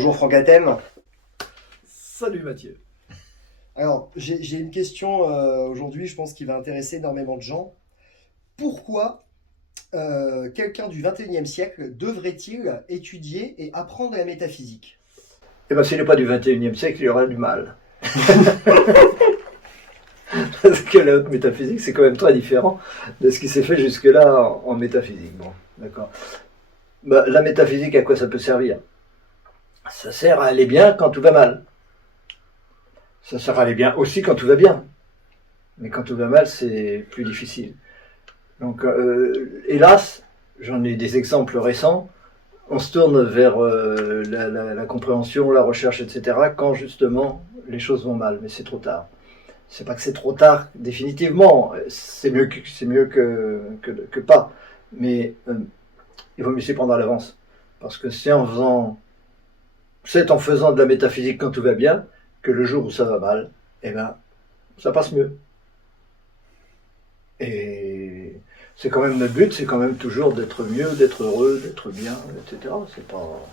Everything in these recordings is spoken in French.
Bonjour Franck Athème. Salut Mathieu. Alors, j'ai une question aujourd'hui, je pense, qui va intéresser énormément de gens. Pourquoi quelqu'un du 21e siècle devrait-il étudier et apprendre la métaphysique? Eh bien, s'il n'est pas du 21e siècle, il y aura du mal. Parce que la haute métaphysique, c'est quand même très différent de ce qui s'est fait jusque-là en métaphysique. Bon, d'accord. Bah, la métaphysique, à quoi ça peut servir? Ça sert à aller bien quand tout va mal. Ça sert à aller bien aussi quand tout va bien. Mais quand tout va mal, c'est plus difficile. Donc, hélas, j'en ai des exemples récents. On se tourne vers la compréhension, la recherche, etc. quand justement les choses vont mal, mais c'est trop tard. C'est pas que c'est trop tard définitivement, c'est mieux que pas, mais il vaut mieux s'y prendre à l'avance, parce que c'est en faisant de la métaphysique quand tout va bien que le jour où ça va mal, eh ben ça passe mieux. Et c'est quand même notre but, c'est quand même toujours d'être mieux, d'être heureux, d'être bien, etc. C'est pas.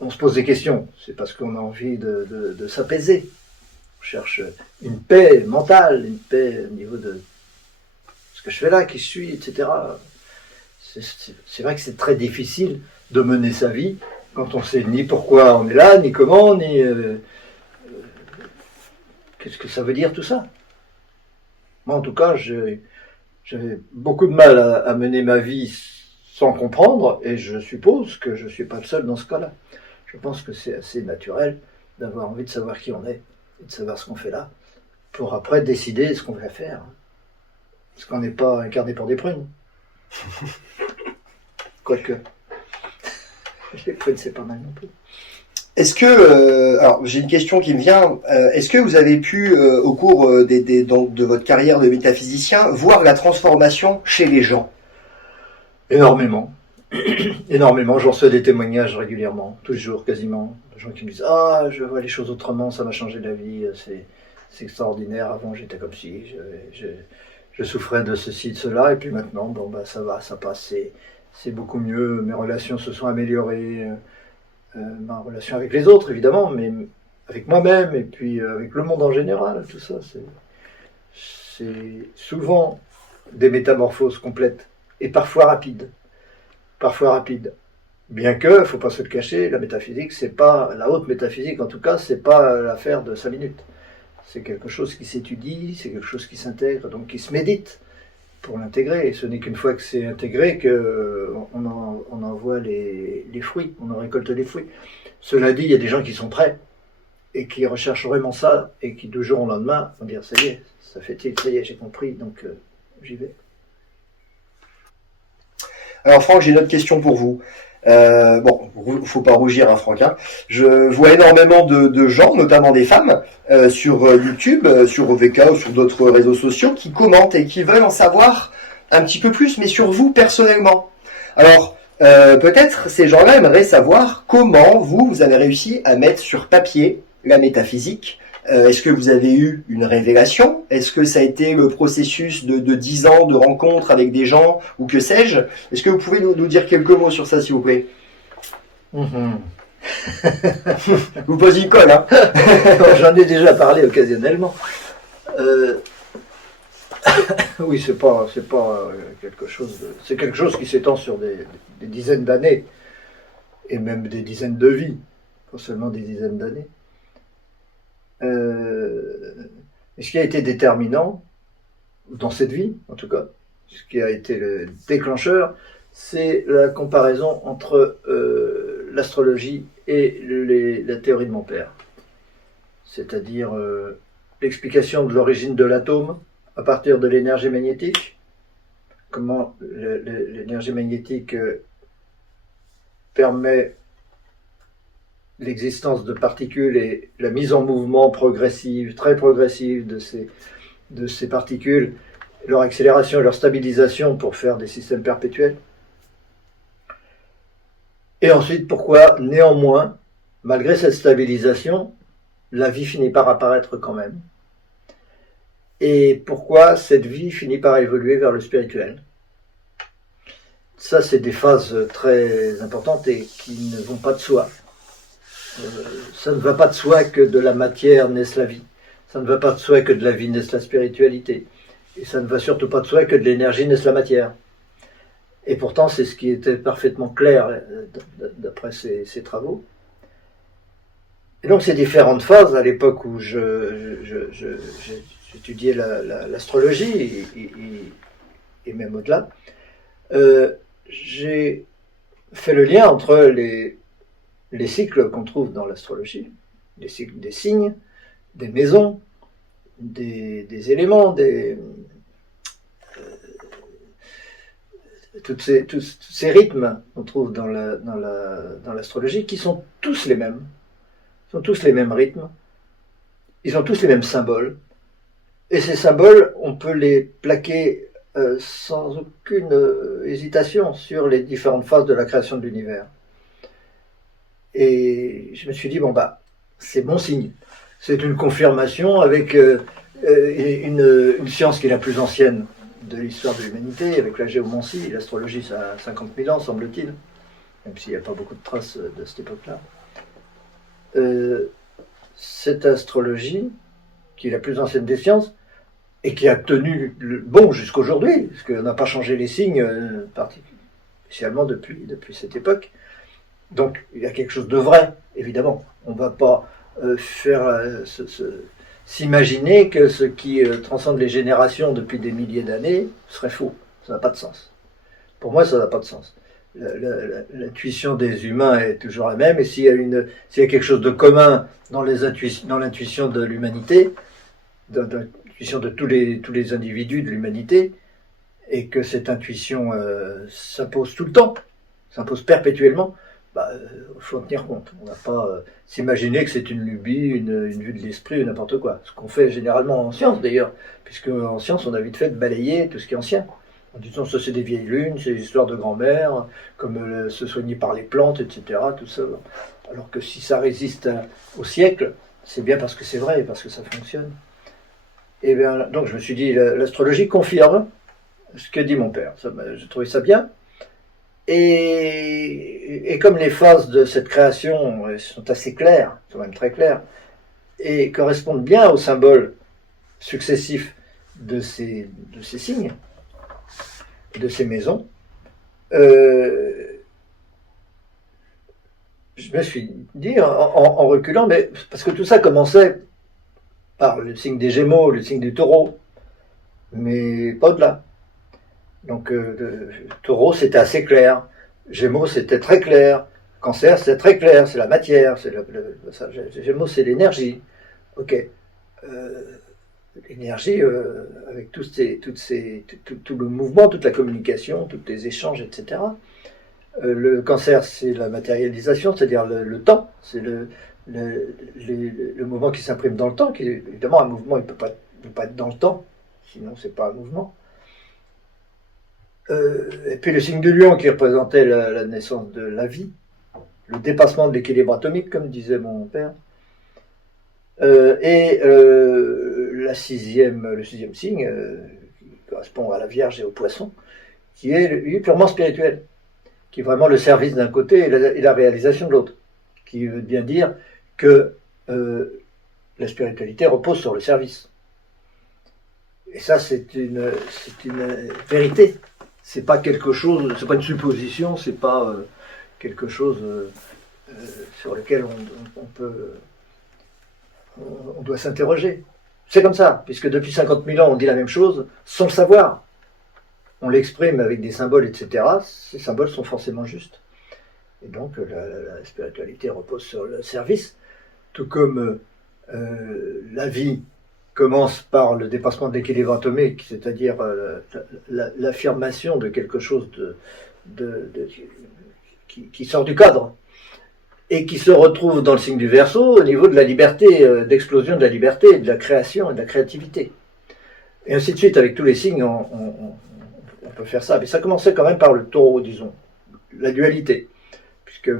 On se pose des questions, c'est parce qu'on a envie de s'apaiser. On cherche une paix mentale, une paix au niveau de ce que je fais là, qui je suis, etc. C'est vrai que c'est très difficile de mener sa vie quand on sait ni pourquoi on est là, ni comment, ni qu'est-ce que ça veut dire tout ça. Moi, en tout cas, j'avais beaucoup de mal à mener ma vie sans comprendre, et je suppose que je ne suis pas le seul dans ce cas-là. Je pense que c'est assez naturel d'avoir envie de savoir qui on est, et de savoir ce qu'on fait là, pour après décider ce qu'on va faire. Parce qu'on n'est pas incarné pour des prunes. Quoique. Les prunes, c'est pas mal non plus. Est-ce que, alors j'ai une question qui me vient, est-ce que vous avez pu, au cours donc, de votre carrière de métaphysicien, voir la transformation chez les gens? Énormément. Énormément. J'en reçois des témoignages régulièrement, tous les jours quasiment. Des gens qui me disent « Ah, je vois les choses autrement, ça m'a changé la vie, c'est extraordinaire. Avant, j'étais comme si, je souffrais de ceci, de cela, et puis maintenant, bon, bah, ça va, ça passe, c'est beaucoup mieux. Mes relations se sont améliorées. Ma relation avec les autres, évidemment, mais avec moi-même, et puis avec le monde en général, tout ça, c'est souvent des métamorphoses complètes, et parfois rapides. Parfois rapides. Bien que, faut pas se le cacher, la métaphysique, c'est pas, la haute métaphysique en tout cas, c'est pas l'affaire de 5 minutes. C'est quelque chose qui s'étudie, c'est quelque chose qui s'intègre, donc qui se médite pour l'intégrer. Et ce n'est qu'une fois que c'est intégré qu'on en voit les fruits, on en récolte les fruits. Cela dit, il y a des gens qui sont prêts et qui recherchent vraiment ça et qui, du jour au lendemain, vont dire « ça y est, ça fait-il, ça y est, j'ai compris, donc j'y vais ». Alors Franck, j'ai une autre question pour vous. Bon, faut pas rougir, hein, Franck. Hein. Je vois énormément de gens, notamment des femmes, sur YouTube, sur OVK ou sur d'autres réseaux sociaux, qui commentent et qui veulent en savoir un petit peu plus, mais sur vous personnellement. Alors, peut-être ces gens-là aimeraient savoir comment vous avez réussi à mettre sur papier la métaphysique. Est-ce que vous avez eu une révélation? Est-ce que ça a été le processus de 10 ans de rencontres avec des gens, ou que sais-je? Est-ce que vous pouvez nous dire quelques mots sur ça, s'il vous plaît? Vous posez une colle, hein? J'en ai déjà parlé occasionnellement. Oui, c'est pas quelque chose. C'est quelque chose qui s'étend sur des dizaines d'années et même des dizaines de vies, pas seulement des dizaines d'années. Et ce qui a été déterminant dans cette vie, en tout cas, ce qui a été le déclencheur, c'est la comparaison entre l'astrologie et la théorie de mon père. C'est-à-dire l'explication de l'origine de l'atome à partir de l'énergie magnétique, comment l'énergie magnétique permet l'existence de particules et la mise en mouvement progressive, très progressive de ces particules, leur accélération et leur stabilisation pour faire des systèmes perpétuels. Et ensuite, pourquoi, néanmoins, malgré cette stabilisation, la vie finit par apparaître quand même. Et pourquoi cette vie finit par évoluer vers le spirituel. ça, c'est des phases très importantes et qui ne vont pas de soi. Ça ne va pas de soi que de la matière naisse la vie. Ça ne va pas de soi que de la vie naisse la spiritualité. Et ça ne va surtout pas de soi que de l'énergie naisse la matière. Et pourtant, c'est ce qui était parfaitement clair d'après ces travaux. Et donc, ces différentes phases, à l'époque où j'étudiais l'astrologie, et même au-delà, j'ai fait le lien entre les cycles qu'on trouve dans l'astrologie, les cycles des signes, des maisons, des éléments, tous ces rythmes qu'on trouve dans l'astrologie, qui sont tous les mêmes. Ils ont tous les mêmes rythmes, ils ont tous les mêmes symboles, et ces symboles, on peut les plaquer sans aucune hésitation sur les différentes phases de la création de l'univers. Et je me suis dit, bon bah, c'est bon signe. C'est une confirmation avec une science qui est la plus ancienne de l'histoire de l'humanité, avec la géomancie. L'astrologie, ça a 50 000 ans, semble-t-il, même s'il n'y a pas beaucoup de traces de cette époque-là. Cette astrologie, qui est la plus ancienne des sciences, et qui a tenu bon jusqu'aujourd'hui, parce qu'on n'a pas changé les signes spécialement depuis cette époque. Donc il y a quelque chose de vrai, évidemment. On ne va pas s'imaginer que ce qui transcende les générations depuis des milliers d'années serait faux. Ça n'a pas de sens. Pour moi, ça n'a pas de sens. L'intuition des humains est toujours la même, et s'il y a quelque chose de commun dans l'intuition de l'humanité, dans l'intuition de tous les individus de l'humanité, et que cette intuition s'impose tout le temps, s'impose perpétuellement, il faut en tenir compte. On ne va pas s'imaginer que c'est une lubie, une vue de l'esprit ou n'importe quoi. Ce qu'on fait généralement en science d'ailleurs, puisque en science on a vite fait de balayer tout ce qui est ancien. En disant ça c'est des vieilles lunes, c'est des histoires de grand-mère, comme se soigner par les plantes, etc. Tout ça. Alors que si ça résiste au siècle, c'est bien parce que c'est vrai, parce que ça fonctionne. Et bien, donc je me suis dit, l'astrologie confirme ce que dit mon père. J'ai trouvé ça bien. Et comme les phases de cette création sont assez claires, sont même très claires, et correspondent bien aux symboles successifs de ces signes, de ces maisons, je me suis dit en reculant, mais parce que tout ça commençait par le signe des Gémeaux, le signe du Taureau, mais pas au-delà. Donc Taureau c'était assez clair, Gémeaux c'était très clair, Cancer c'est très clair, c'est la matière, Gémeaux c'est l'énergie. Ok. L'énergie avec tout le mouvement, toute la communication, tous les échanges, etc. Le Cancer c'est la matérialisation, c'est-à-dire le temps, c'est le mouvement qui s'imprime dans le temps, qui évidemment un mouvement il ne peut pas être dans le temps, sinon c'est pas un mouvement. Et puis le signe du lion qui représentait la naissance de la vie, le dépassement de l'équilibre atomique, comme disait mon père, et le sixième signe, qui correspond à la Vierge et au Poisson, qui est lui, purement spirituel, qui est vraiment le service d'un côté et la réalisation de l'autre, qui veut bien dire que la spiritualité repose sur le service. Et ça, c'est une vérité. C'est pas quelque chose, c'est pas une supposition, c'est pas quelque chose sur lequel on doit s'interroger. C'est comme ça, puisque depuis 50 000 ans, on dit la même chose sans le savoir. On l'exprime avec des symboles, etc. Ces symboles sont forcément justes. Et donc, la spiritualité repose sur le service, tout comme la vie commence par le dépassement de l'équilibre atomique, c'est-à-dire l'affirmation de quelque chose qui sort du cadre et qui se retrouve dans le signe du Verseau au niveau de la liberté, d'explosion de la liberté, de la création et de la créativité. Et ainsi de suite, avec tous les signes, on peut faire ça. Mais ça commençait quand même par le Taureau, disons, la dualité. Puisque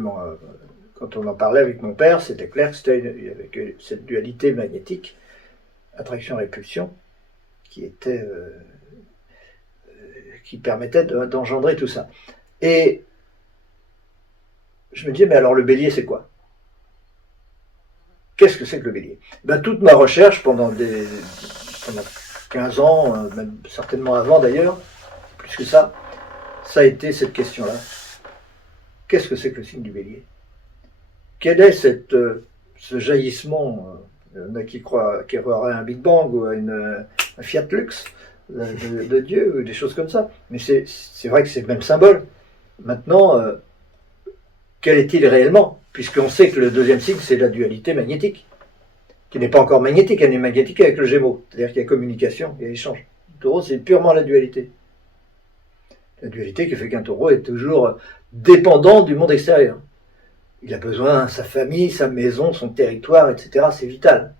quand on en parlait avec mon père, c'était clair qu'il y avait cette dualité magnétique, attraction-répulsion, qui permettait d'engendrer tout ça. Et je me disais, mais alors le bélier, c'est quoi? Qu'est-ce que c'est que le bélier? Ben, toute ma recherche pendant 15 ans, même certainement avant d'ailleurs, plus que ça a été cette question-là. Qu'est-ce que c'est que le signe du bélier? Quel est ce jaillissement? Il y en a qui croiraient à un Big Bang ou à un Fiat Lux de Dieu ou des choses comme ça. Mais c'est vrai que c'est le même symbole. Maintenant, quel est-il réellement? Puisqu'on sait que le deuxième signe, c'est la dualité magnétique, qui n'est pas encore magnétique, elle est magnétique avec le Gémeaux. C'est-à-dire qu'il y a communication, il y a échange. Le taureau, c'est purement la dualité. La dualité qui fait qu'un taureau est toujours dépendant du monde extérieur. Il a besoin de sa famille, sa maison, son territoire, etc. C'est vital.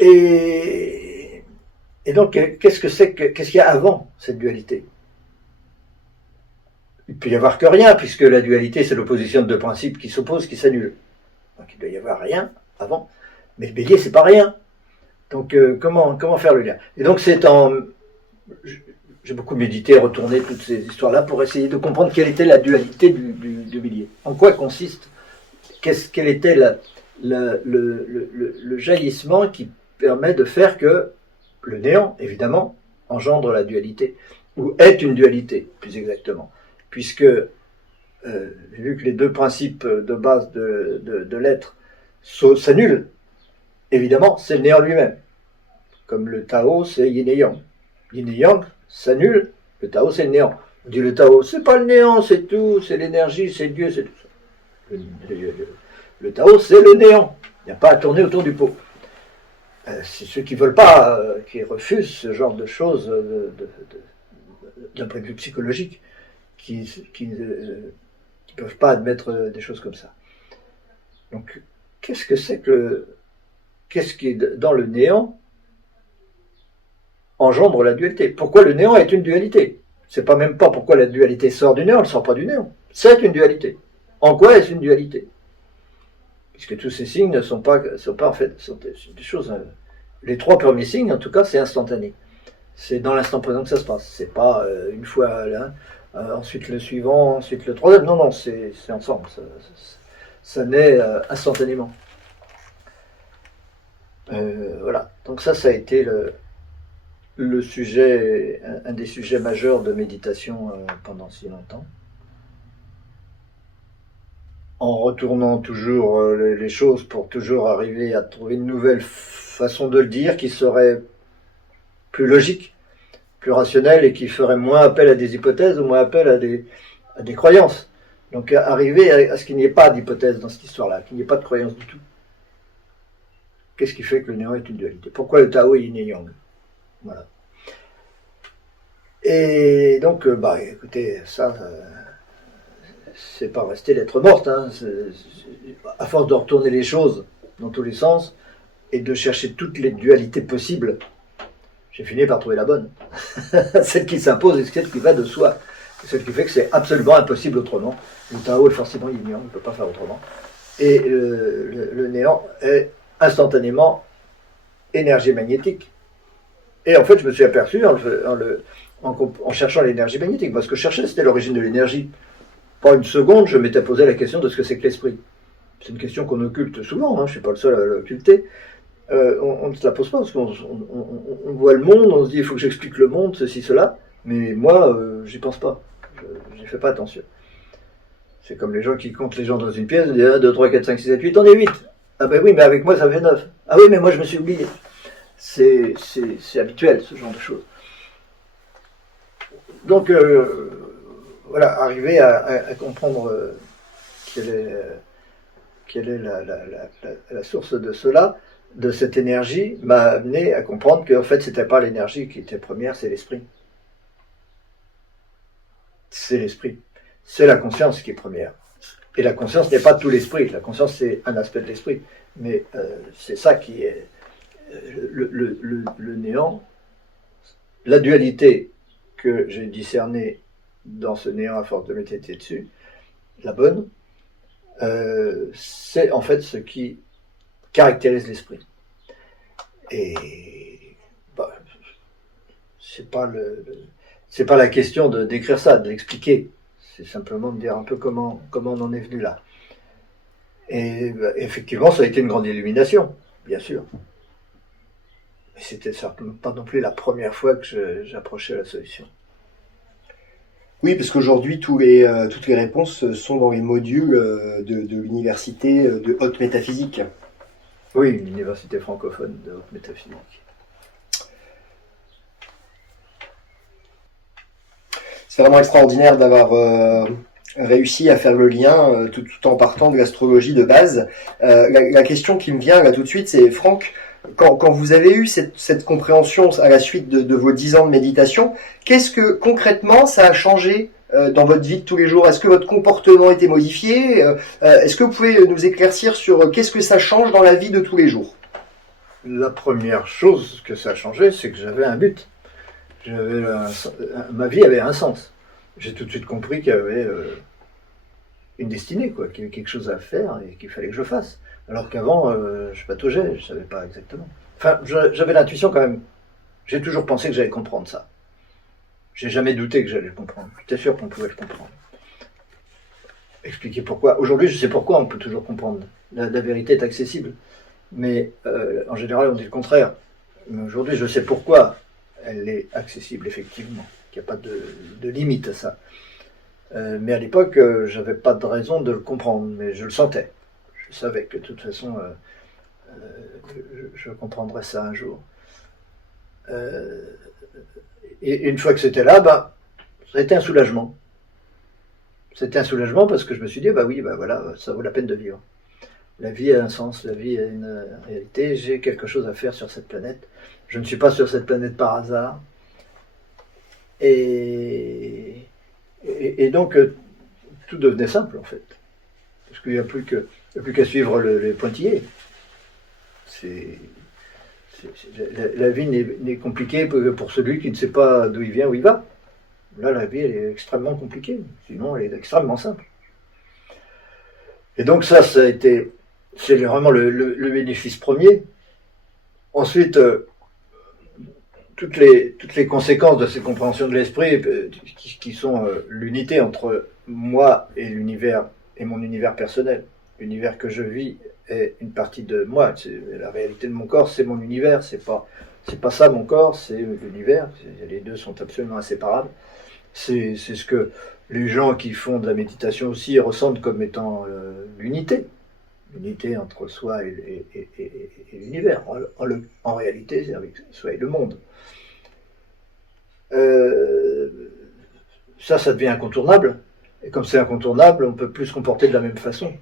Et donc, qu'est-ce qu'il y a avant cette dualité? Il ne peut y avoir que rien, puisque la dualité, c'est l'opposition de deux principes qui s'opposent, qui s'annulent. Donc il doit y avoir rien avant. Mais le bélier, c'est pas rien. Donc comment faire le lien? Et donc j'ai beaucoup médité, retourné toutes ces histoires-là pour essayer de comprendre quelle était la dualité du bélier. En quoi consiste? Quel était le jaillissement qui permet de faire que le néant, évidemment, engendre la dualité, ou est une dualité, plus exactement. Puisque, vu que les deux principes de base de l'être s'annulent, évidemment, c'est le néant lui-même. Comme le Tao, c'est Yin et Yang. Yin et Yang s'annulent, le Tao, c'est le néant. On dit le Tao, c'est pas le néant, c'est tout, c'est l'énergie, c'est Dieu, c'est tout ça. Le Tao, c'est le néant. Il n'y a pas à tourner autour du pot. C'est ceux qui ne veulent pas, qui refusent ce genre de choses d'un point de vue psychologique, qui ne peuvent pas admettre des choses comme ça. Donc, qu'est-ce qui est dans le néant engendre la dualité? Pourquoi le néant est une dualité? C'est pas même pas pourquoi la dualité sort du néant, elle ne sort pas du néant. C'est une dualité. En quoi est-ce une dualité? Puisque tous ces signes ne sont pas en fait, sont des choses. Les trois premiers signes, en tout cas, c'est instantané. C'est dans l'instant présent que ça se passe. C'est pas une fois l'un, ensuite le suivant, ensuite le troisième. Non, c'est ensemble. Ça naît instantanément. Voilà. Donc ça a été le sujet, un des sujets majeurs de méditation pendant si longtemps. En retournant toujours les choses pour toujours arriver à trouver une nouvelle façon de le dire qui serait plus logique, plus rationnelle et qui ferait moins appel à des hypothèses ou moins appel à des croyances. Donc arriver à ce qu'il n'y ait pas d'hypothèse dans cette histoire-là, qu'il n'y ait pas de croyance du tout. Qu'est-ce qui fait que le néant est une dualité? Pourquoi le Tao est yin et yang? Voilà. Et donc, écoutez, ça... c'est pas resté lettre morte, hein. À force de retourner les choses dans tous les sens et de chercher toutes les dualités possibles, j'ai fini par trouver la bonne. Celle qui s'impose et celle qui va de soi. Celle qui fait que c'est absolument impossible autrement. Le Tao est forcément yin-yang, on ne peut pas faire autrement. Et le néant est instantanément énergie magnétique. Et en fait, je me suis aperçu en cherchant l'énergie magnétique. Moi, ce que je cherchais, c'était l'origine de l'énergie. Pas une seconde, je m'étais posé la question de ce que c'est que l'esprit. C'est une question qu'on occulte souvent, hein, je ne suis pas le seul à l'occulter. On ne se la pose pas, parce qu'on voit le monde, on se dit il faut que j'explique le monde, ceci, cela, mais moi, j'y pense pas. J'y fais pas attention. C'est comme les gens qui comptent les gens dans une pièce, ils disent 1, 2, 3, 4, 5, 6, 7, 8, on est 8. Ah ben oui, mais avec moi ça fait 9. Ah oui, mais moi je me suis oublié. C'est habituel, ce genre de choses. Donc, voilà, arriver à comprendre quelle est la source de cela, de cette énergie, m'a amené à comprendre qu'en fait, c'était pas l'énergie qui était première, c'est l'esprit. C'est l'esprit. C'est la conscience qui est première. Et la conscience n'est pas tout l'esprit. La conscience, c'est un aspect de l'esprit. Mais c'est ça qui est le néant. La dualité que j'ai discernée dans ce néant à force de méditer dessus, la bonne, c'est en fait ce qui caractérise l'esprit. Et c'est pas c'est pas la question de d'écrire ça, de l'expliquer. C'est simplement de dire un peu comment on en est venu là. Et effectivement, ça a été une grande illumination, bien sûr. Mais c'était certainement pas non plus la première fois que j'approchais la solution. Oui, parce qu'aujourd'hui, toutes les réponses sont dans les modules de l'université de haute métaphysique. Oui, une université francophone de haute métaphysique. C'est vraiment extraordinaire d'avoir réussi à faire le lien tout en partant de l'astrologie de base. La question qui me vient là tout de suite, c'est Franck, quand vous avez eu cette compréhension à la suite de vos 10 ans de méditation, qu'est-ce que concrètement ça a changé dans votre vie de tous les jours? Est-ce que votre comportement a été modifié? Est-ce que vous pouvez nous éclaircir sur qu'est-ce que ça change dans la vie de tous les jours? La première chose que ça a changé, c'est que j'avais un but. Ma vie avait un sens. J'ai tout de suite compris qu'il y avait une destinée, quoi, qu'il y avait quelque chose à faire et qu'il fallait que je fasse. Alors qu'avant, je pataugeais, je savais pas exactement. Enfin, j'avais l'intuition quand même. J'ai toujours pensé que j'allais comprendre ça. J'ai jamais douté que j'allais le comprendre. J'étais sûr qu'on pouvait le comprendre. Expliquer pourquoi. Aujourd'hui, je sais pourquoi on peut toujours comprendre. La vérité est accessible. Mais en général, on dit le contraire. Mais aujourd'hui, je sais pourquoi elle est accessible, effectivement. Il n'y a pas de limite à ça. Mais à l'époque, j'avais pas de raison de le comprendre, mais je le sentais. Je savais que de toute façon, je comprendrais ça un jour. Et une fois que c'était là, ça a été un soulagement. C'était un soulagement parce que je me suis dit, oui, voilà, ça vaut la peine de vivre. La vie a un sens, la vie a une réalité, j'ai quelque chose à faire sur cette planète. Je ne suis pas sur cette planète par hasard. Et donc, tout devenait simple, en fait. Parce qu'il n'y a plus qu'à suivre les pointillés. La vie n'est compliquée que pour celui qui ne sait pas d'où il vient, où il va. Là, la vie, elle est extrêmement compliquée. Sinon, elle est extrêmement simple. Et donc, ça a été... C'est vraiment le bénéfice premier. Ensuite, toutes les conséquences de cette compréhension de l'esprit, qui sont l'unité entre moi et l'univers, et mon univers personnel. L'univers que je vis est une partie de moi. La réalité de mon corps, c'est mon univers. C'est pas ça mon corps, c'est l'univers. Les deux sont absolument inséparables. C'est ce que les gens qui font de la méditation aussi ressentent comme étant l'unité. L'unité entre soi et l'univers. En réalité, c'est avec soi et le monde. Ça devient incontournable. Et comme c'est incontournable, on ne peut plus se comporter de la même façon.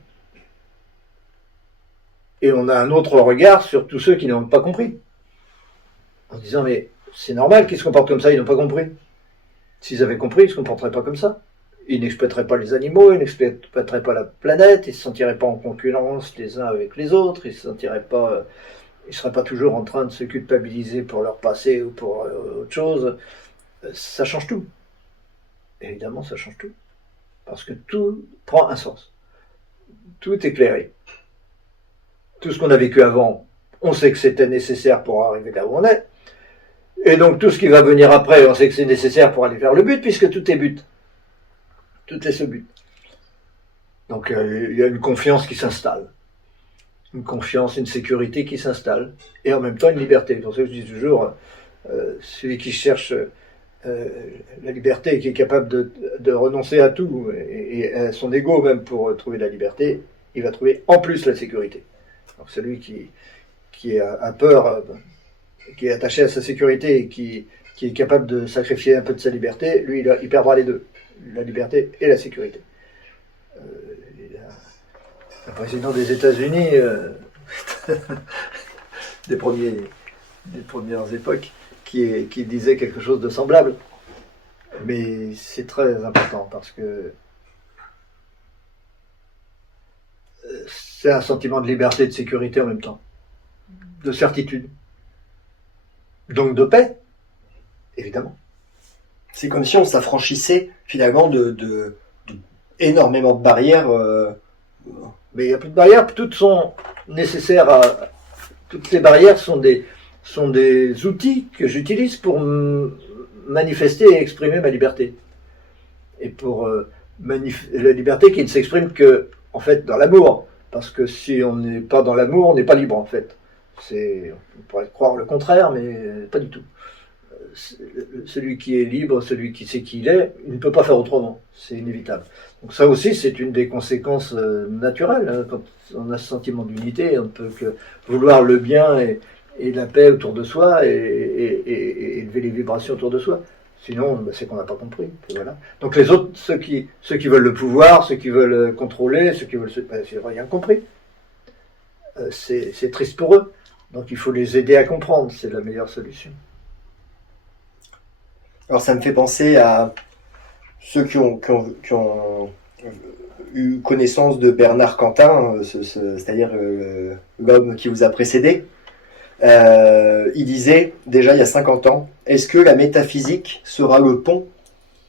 Et on a un autre regard sur tous ceux qui n'ont pas compris. En disant, mais c'est normal qu'ils se comportent comme ça, ils n'ont pas compris. S'ils avaient compris, ils ne se comporteraient pas comme ça. Ils n'exploiteraient pas les animaux, ils n'exploiteraient pas la planète, ils ne se sentiraient pas en concurrence les uns avec les autres, ils ne seraient pas toujours en train de se culpabiliser pour leur passé ou pour autre chose. Ça change tout. Évidemment, ça change tout. Parce que tout prend un sens. Tout est éclairé. Tout ce qu'on a vécu avant, on sait que c'était nécessaire pour arriver là où on est. Et donc tout ce qui va venir après, on sait que c'est nécessaire pour aller vers le but, puisque tout est but. Tout est ce but. Donc il y a une confiance qui s'installe. Une confiance, une sécurité qui s'installe. Et en même temps une liberté. C'est pour ça que je dis toujours, celui qui cherche la liberté, qui est capable de renoncer à tout, et à son ego même pour trouver la liberté, il va trouver en plus la sécurité. Donc celui qui a peur, qui est attaché à sa sécurité et qui est capable de sacrifier un peu de sa liberté, lui, il perdra les deux, la liberté et la sécurité. Le président des États-Unis, des premières époques, qui disait quelque chose de semblable. Mais c'est très important parce que c'est un sentiment de liberté et de sécurité en même temps, de certitude, donc de paix, évidemment. C'est comme si on s'affranchissait finalement de énormément de barrières. Mais il n'y a plus de barrières, toutes sont nécessaires toutes les barrières sont des outils que j'utilise pour manifester et exprimer ma liberté. Et pour la liberté qui ne s'exprime que, en fait, dans l'amour. Parce que si on n'est pas dans l'amour, on n'est pas libre, en fait. On pourrait croire le contraire, mais pas du tout. Celui qui est libre, celui qui sait qui il est, il ne peut pas faire autrement. C'est inévitable. Donc ça aussi, c'est une des conséquences naturelles. Hein. Quand on a ce sentiment d'unité, on ne peut que vouloir le bien et la paix autour de soi et élever les vibrations autour de soi. Sinon, c'est qu'on n'a pas compris. Et voilà. Donc les autres, ceux qui veulent le pouvoir, ceux qui veulent contrôler, ceux qui veulent... c'est rien compris. C'est triste pour eux. Donc il faut les aider à comprendre. C'est la meilleure solution. Alors ça me fait penser à ceux qui ont eu connaissance de Bernard Quentin, c'est-à-dire l'homme qui vous a précédé. Il disait déjà il y a 50 ans, est-ce que la métaphysique sera le pont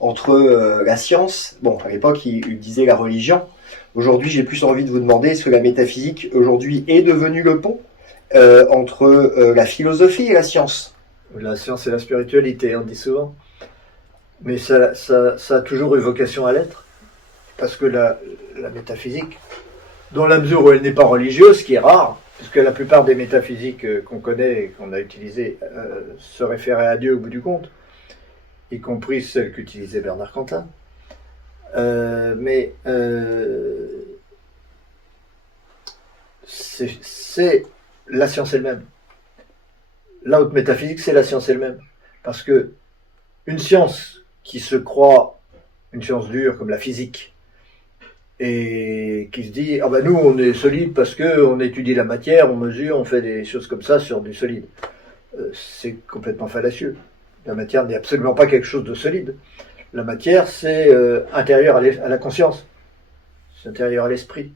entre la science, bon à l'époque il disait la religion, aujourd'hui j'ai plus envie de vous demander, est-ce que la métaphysique aujourd'hui est devenue le pont entre la philosophie et la science? La science et la spiritualité, on dit souvent. Mais ça a toujours eu vocation à l'être. Parce que la métaphysique, dans la mesure où elle n'est pas religieuse, ce qui est rare, puisque la plupart des métaphysiques qu'on connaît et qu'on a utilisées se référaient à Dieu au bout du compte, y compris celles qu'utilisait Bernard Quentin. C'est la science elle-même. La haute métaphysique, c'est la science elle-même. Parce que une science qui se croit une science dure comme la physique et qui se dit ah ben nous on est solide parce que on étudie la matière, on mesure, on fait des choses comme ça sur du solide. C'est complètement fallacieux. La matière n'est absolument pas quelque chose de solide. La matière c'est intérieur à la conscience, c'est intérieur à l'esprit.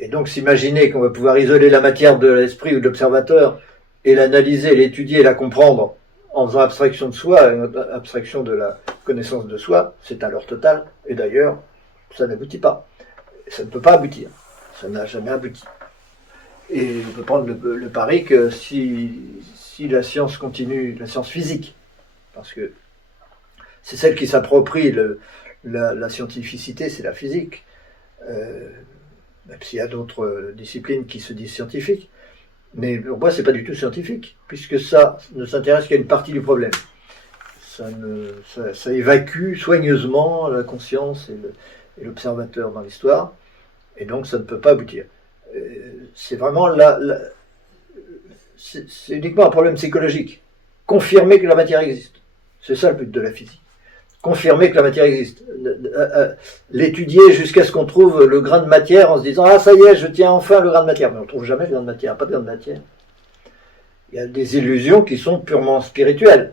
Et donc s'imaginer qu'on va pouvoir isoler la matière de l'esprit ou de l'observateur et l'analyser, l'étudier, la comprendre en faisant abstraction de soi, abstraction de la connaissance de soi, c'est un leurre total. Et d'ailleurs, ça n'aboutit pas. Ça ne peut pas aboutir. Ça n'a jamais abouti. Et on peut prendre le pari que si la science continue, la science physique, parce que c'est celle qui s'approprie la scientificité, c'est la physique. Même s'il y a d'autres disciplines qui se disent scientifiques. Mais pour moi, c'est pas du tout scientifique, puisque ça ne s'intéresse qu'à une partie du problème. Ça évacue soigneusement la conscience et l'observateur dans l'histoire, et donc ça ne peut pas aboutir. C'est vraiment c'est uniquement un problème psychologique. Confirmer que la matière existe. C'est ça le but de la physique. Confirmer que la matière existe. L'étudier jusqu'à ce qu'on trouve le grain de matière en se disant « Ah, ça y est, je tiens enfin le grain de matière ». Mais on ne trouve jamais le grain de matière, pas de grain de matière. Il y a des illusions qui sont purement spirituelles.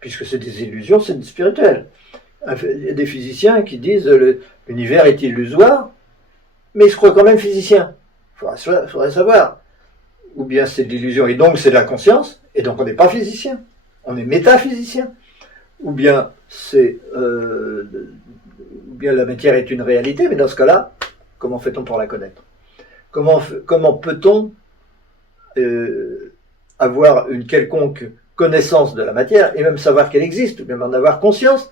Puisque c'est des illusions, c'est spirituel. Il y a des physiciens qui disent « L'univers est illusoire », mais ils se croient quand même physiciens. Il faudrait savoir. Ou bien c'est de l'illusion, et donc c'est de la conscience, et donc on n'est pas physicien. On est métaphysicien. Ou bien la matière est une réalité, mais dans ce cas-là, comment fait-on pour la connaître? Comment peut-on avoir une quelconque connaissance de la matière, et même savoir qu'elle existe, ou même en avoir conscience,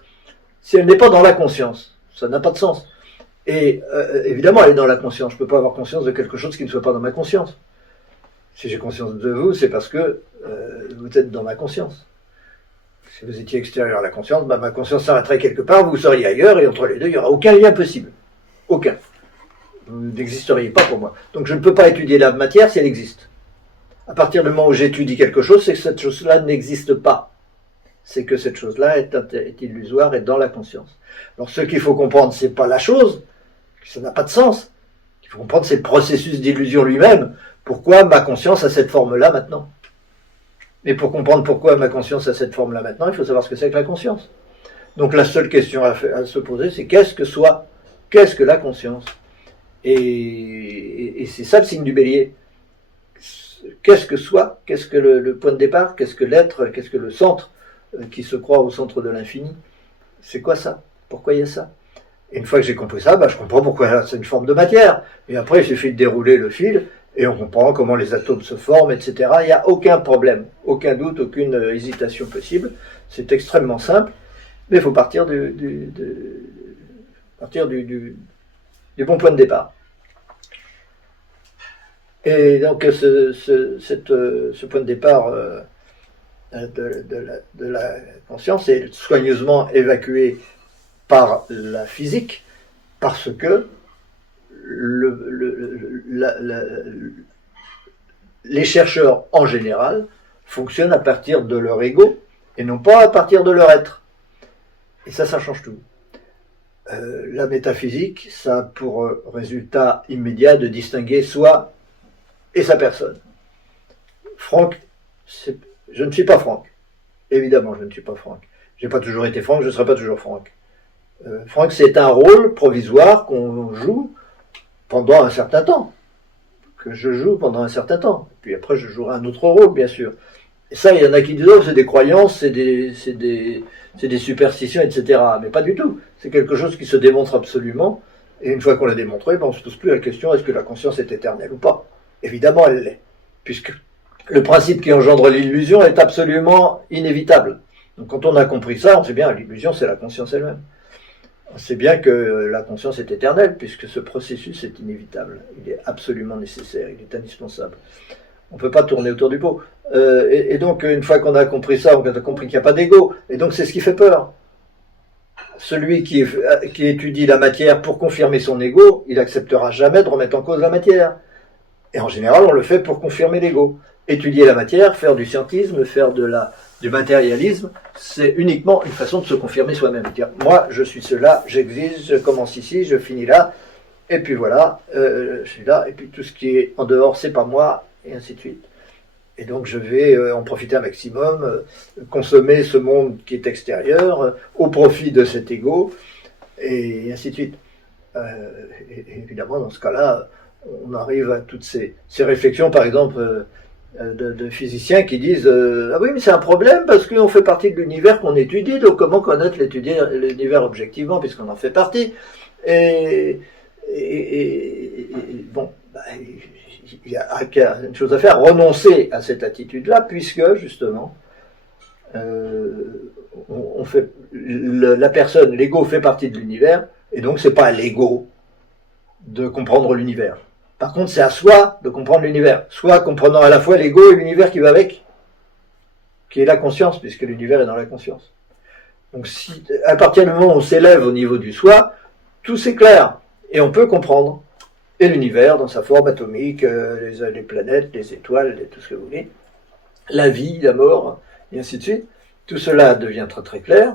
si elle n'est pas dans la conscience? Ça n'a pas de sens. Et évidemment, elle est dans la conscience. Je ne peux pas avoir conscience de quelque chose qui ne soit pas dans ma conscience. Si j'ai conscience de vous, c'est parce que vous êtes dans ma conscience. Si vous étiez extérieur à la conscience, ma conscience s'arrêterait quelque part, vous seriez ailleurs, et entre les deux, il n'y aura aucun lien possible. Aucun. Vous n'existeriez pas pour moi. Donc je ne peux pas étudier la matière si elle existe. À partir du moment où j'étudie quelque chose, c'est que cette chose-là n'existe pas. C'est que cette chose-là est illusoire et dans la conscience. Alors ce qu'il faut comprendre, c'est pas la chose, ça n'a pas de sens. Il faut comprendre, c'est le processus d'illusion lui-même. Pourquoi ma conscience a cette forme-là maintenant? Mais pour comprendre pourquoi ma conscience a cette forme-là maintenant, il faut savoir ce que c'est que la conscience. Donc la seule question à se poser, c'est qu'est-ce que la conscience? Et c'est ça le signe du bélier. Qu'est-ce que le point de départ, qu'est-ce que l'être, qu'est-ce que le centre qui se croit au centre de l'infini? C'est quoi ça? Pourquoi il y a ça? Et une fois que j'ai compris ça, je comprends pourquoi c'est une forme de matière. Et après, il suffit de dérouler le fil, Et on comprend comment les atomes se forment, etc. Il n'y a aucun problème, aucun doute, aucune hésitation possible. C'est extrêmement simple, mais il faut partir du bon point de départ. Et donc ce point de départ de la conscience est soigneusement évacué par la physique, parce que les chercheurs en général fonctionnent à partir de leur ego et non pas à partir de leur être. Et ça change tout. La métaphysique, ça a pour résultat immédiat de distinguer soi et sa personne. Franck, je ne suis pas Franck. Évidemment, je ne suis pas Franck. Je n'ai pas toujours été Franck, je ne serai pas toujours Franck. Franck, c'est un rôle provisoire qu'on joue pendant un certain temps. Que je joue pendant un certain temps. Puis après, je jouerai un autre rôle, bien sûr. Et ça, il y en a qui disent, oh, c'est des croyances, c'est des superstitions, etc. Mais pas du tout. C'est quelque chose qui se démontre absolument. Et une fois qu'on l'a démontré, on ne se pose plus la question, est-ce que la conscience est éternelle ou pas? Évidemment, elle l'est. Puisque le principe qui engendre l'illusion est absolument inévitable. Donc quand on a compris ça, on sait bien, l'illusion, c'est la conscience elle-même. On sait bien que la conscience est éternelle, puisque ce processus est inévitable. Il est absolument nécessaire, il est indispensable. On ne peut pas tourner autour du pot. Et donc, une fois qu'on a compris ça, on a compris qu'il n'y a pas d'ego. Et donc, c'est ce qui fait peur. Celui qui étudie la matière pour confirmer son ego, il n'acceptera jamais de remettre en cause la matière. Et en général, on le fait pour confirmer l'ego. Étudier la matière, faire du scientisme, faire du matérialisme, c'est uniquement une façon de se confirmer soi-même. Dire, moi, je suis cela, j'existe, je commence ici, je finis là, et puis voilà, je suis là, et puis tout ce qui est en dehors, c'est pas moi, et ainsi de suite. Et donc je vais en profiter un maximum, consommer ce monde qui est extérieur, au profit de cet ego, et ainsi de suite. Et évidemment, dans ce cas-là, on arrive à toutes ces réflexions, par exemple, de physiciens qui disent ah oui, mais c'est un problème parce qu'on fait partie de l'univers qu'on étudie, donc comment connaître l'univers objectivement, puisqu'on en fait partie. Et bon, il y a une chose à faire, renoncer à cette attitude-là, puisque justement, on fait, la personne, l'ego fait partie de l'univers, et donc c'est pas à l'ego de comprendre l'univers. Par contre, c'est à soi de comprendre l'univers, soit comprenant à la fois l'ego et l'univers qui va avec, qui est la conscience, puisque l'univers est dans la conscience. Donc, à partir du moment où on s'élève au niveau du soi, tout s'éclaire, et on peut comprendre. Et l'univers, dans sa forme atomique, les planètes, les étoiles, tout ce que vous voulez, la vie, la mort, et ainsi de suite, tout cela devient très très clair,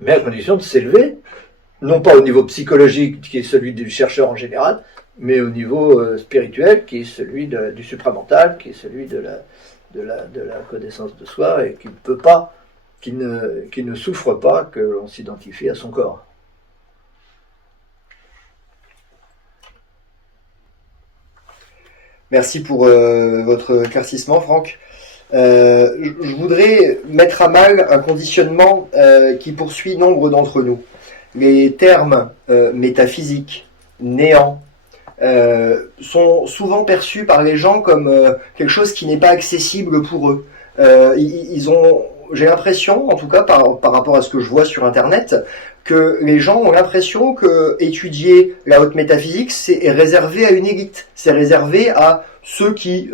mais à condition de s'élever, non pas au niveau psychologique, qui est celui du chercheur en général, mais au niveau spirituel, qui est celui du supramental, qui est celui de la connaissance de soi, et qui ne peut pas, qui ne souffre pas que l'on s'identifie à son corps. Merci pour votre éclaircissement, Franck. Je voudrais mettre à mal un conditionnement qui poursuit nombre d'entre nous. Les termes métaphysiques, néant, sont souvent perçus par les gens comme quelque chose qui n'est pas accessible pour eux. J'ai l'impression, en tout cas par rapport à ce que je vois sur Internet, que les gens ont l'impression que étudier la haute métaphysique est réservé à une élite, c'est réservé à ceux qui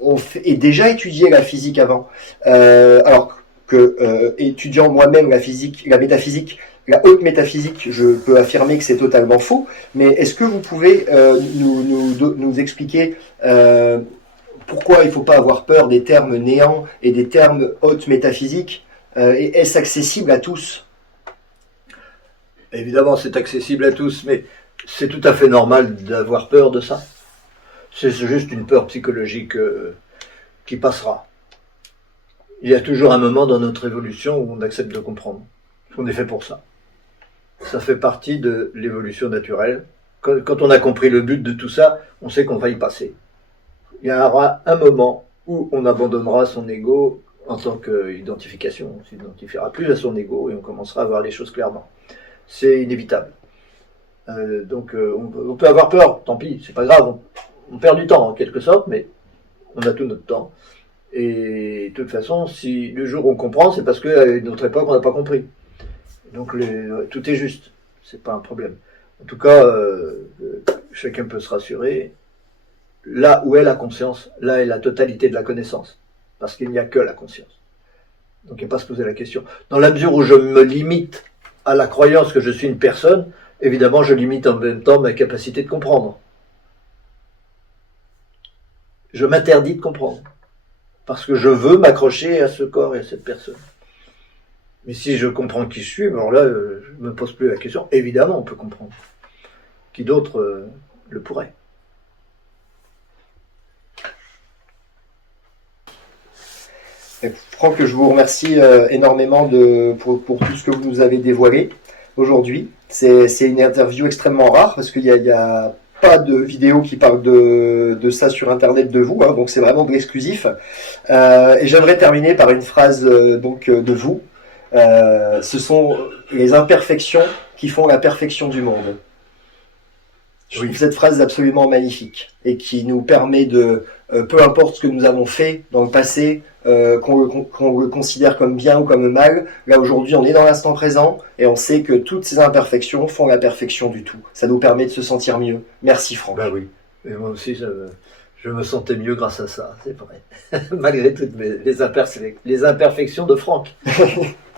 ont déjà étudié la physique avant. Alors que étudiant moi-même la métaphysique, la haute métaphysique, je peux affirmer que c'est totalement faux, mais est-ce que vous pouvez nous expliquer pourquoi il ne faut pas avoir peur des termes néant et des termes haute métaphysique, et est-ce accessible à tous? Évidemment, c'est accessible à tous, mais c'est tout à fait normal d'avoir peur de ça. C'est juste une peur psychologique qui passera. Il y a toujours un moment dans notre évolution où on accepte de comprendre. On est fait pour ça. Ça fait partie de l'évolution naturelle. Quand on a compris le but de tout ça, on sait qu'on va y passer. Il y aura un moment où on abandonnera son ego en tant qu'identification. On ne s'identifiera plus à son ego et on commencera à voir les choses clairement. C'est inévitable. Donc on peut avoir peur, tant pis, c'est pas grave. on perd du temps en quelque sorte, mais on a tout notre temps. Et de toute façon, si le jour où on comprend, c'est parce qu'à une autre époque, on n'a pas compris. Donc tout est juste, c'est pas un problème. En tout cas, chacun peut se rassurer. Là où est la conscience, là est la totalité de la connaissance. Parce qu'il n'y a que la conscience. Donc il n'y a pas à se poser la question. Dans la mesure où je me limite à la croyance que je suis une personne, évidemment je limite en même temps ma capacité de comprendre. Je m'interdis de comprendre. Parce que je veux m'accrocher à ce corps et à cette personne. Mais si je comprends qui je suis, alors là, je ne me pose plus la question. Évidemment, on peut comprendre. Qui d'autre le pourrait? Franck, je vous remercie énormément pour tout ce que vous nous avez dévoilé aujourd'hui. C'est une interview extrêmement rare parce qu'il y a pas de vidéo qui parle de ça sur internet de vous, hein, donc c'est vraiment de l'exclusif. Et j'aimerais terminer par une phrase de vous. Ce sont les imperfections qui font la perfection du monde. Je trouve cette phrase absolument magnifique et qui nous permet de, peu importe ce que nous avons fait dans le passé, qu'on le considère comme bien ou comme mal, là aujourd'hui on est dans l'instant présent et on sait que toutes ces imperfections font la perfection du tout. Ça nous permet de se sentir mieux. Merci Franck. Ben oui, et moi aussi je me sentais mieux grâce à ça, c'est vrai. Malgré toutes les imperfections de Franck.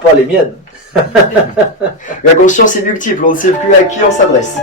Pas les miennes. La conscience est multiple, on ne sait plus à qui on s'adresse.